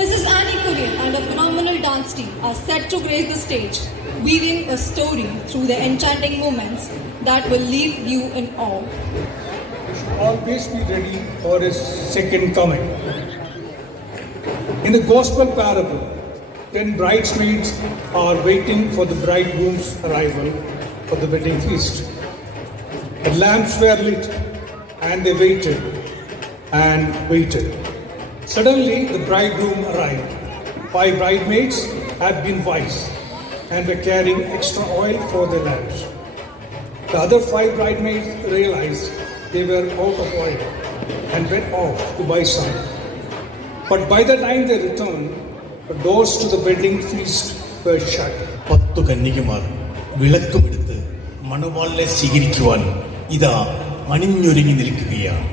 Mrs. Annie Kurian and a phenomenal dance team are set to grace the stage, weaving a story through their enchanting moments that will leave you in awe. Always be ready for his second coming. In the gospel parable, 10 bridesmaids are waiting for the bridegroom's arrival for the wedding feast. The lamps were lit and they waited and waited. Suddenly, the bridegroom arrived. 5 bridesmaids had been wise and were carrying extra oil for their lamps. The other 5 bridesmaids realized they were out of oil and went off to buy some. But by the time they returned, the doors to the wedding feast were shut. 10 കന്യകമാർ വിളക്കുമെടുത്ത് മണവാളനെ സ്വീകരിക്കുവാൻ ഇതാ അണിഞ്ഞൊരുങ്ങി നിൽക്കുകയാണ്.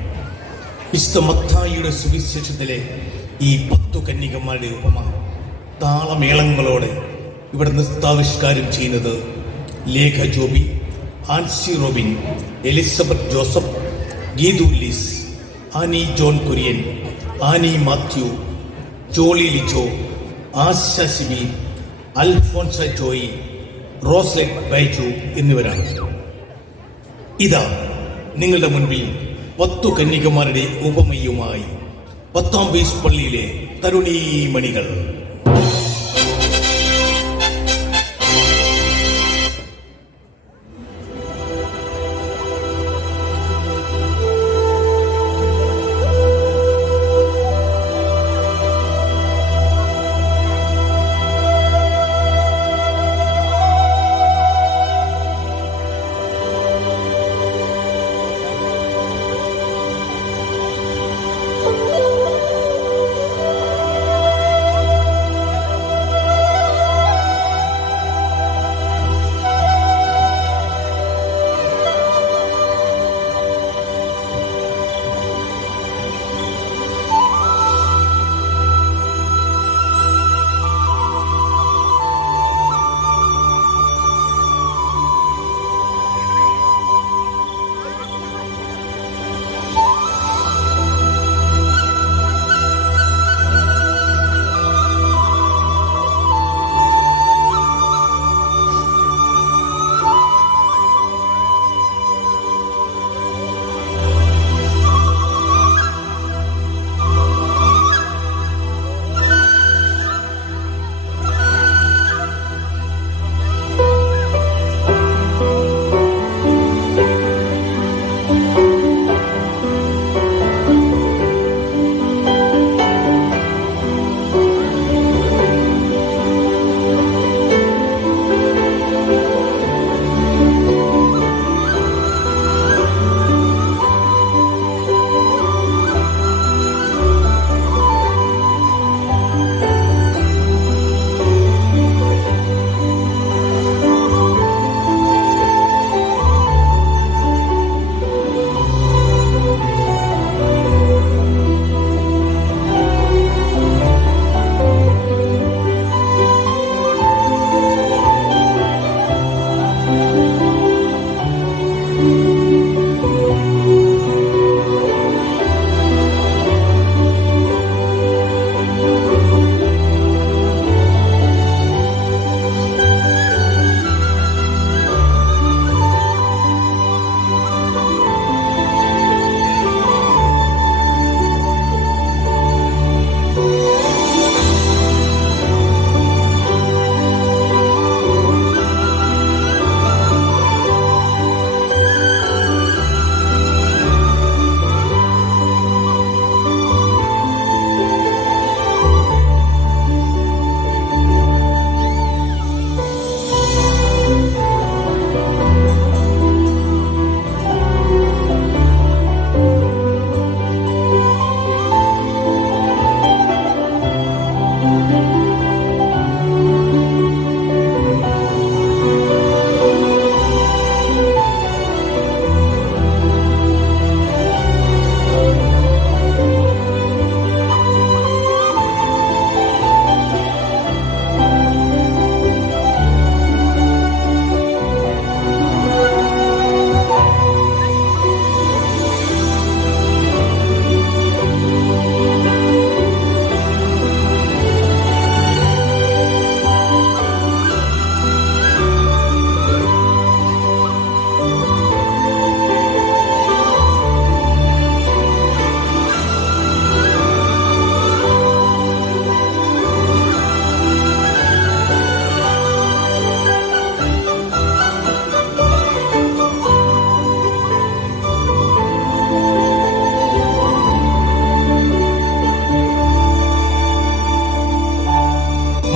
വിശുദ്ധ മത്തായിയുടെ സുവിശേഷത്തിലെ ഈ 10 കന്യകമാരുടെ ഉപമ താളമേളങ്ങളോടെ ഇവിടെ നൃത്താവിഷ്കാരം ചെയ്യുന്നത് ലേഖ ജോബി, ആൻസി റോബിൻ, എലിസബത്ത് ജോസഫ്, ഗീതു ലീസ്, ആനി ജോൺ കുര്യൻ, ആനി മാത്യു, ജോളി ലിജോ, ആശ സിബിൽ, അൽഫോൻസ ജോയി, റോസ്ലെറ്റ് ബൈജു എന്നിവരാണ്. ഇതാ നിങ്ങളുടെ മുൻപിൽ 10 കന്യകമാരുടെ ഉപമയുമായി 10ാം ബേസ് പള്ളിയിലെ തരുണീമണികൾ.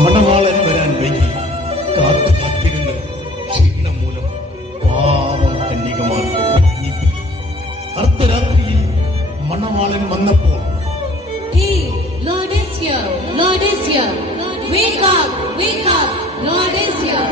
മണവാളൻ വരാൻ വൈകി കാത്തിരുന്ന് ക്ഷീണം മൂലം പാവം കന്യകമാർ ഉറങ്ങിപ്പോയി. അർദ്ധരാത്രിയിൽ മണവാളൻ വന്നപ്പോൾ Hey, Lord is here. Lord is here. Wake up, Lord is here.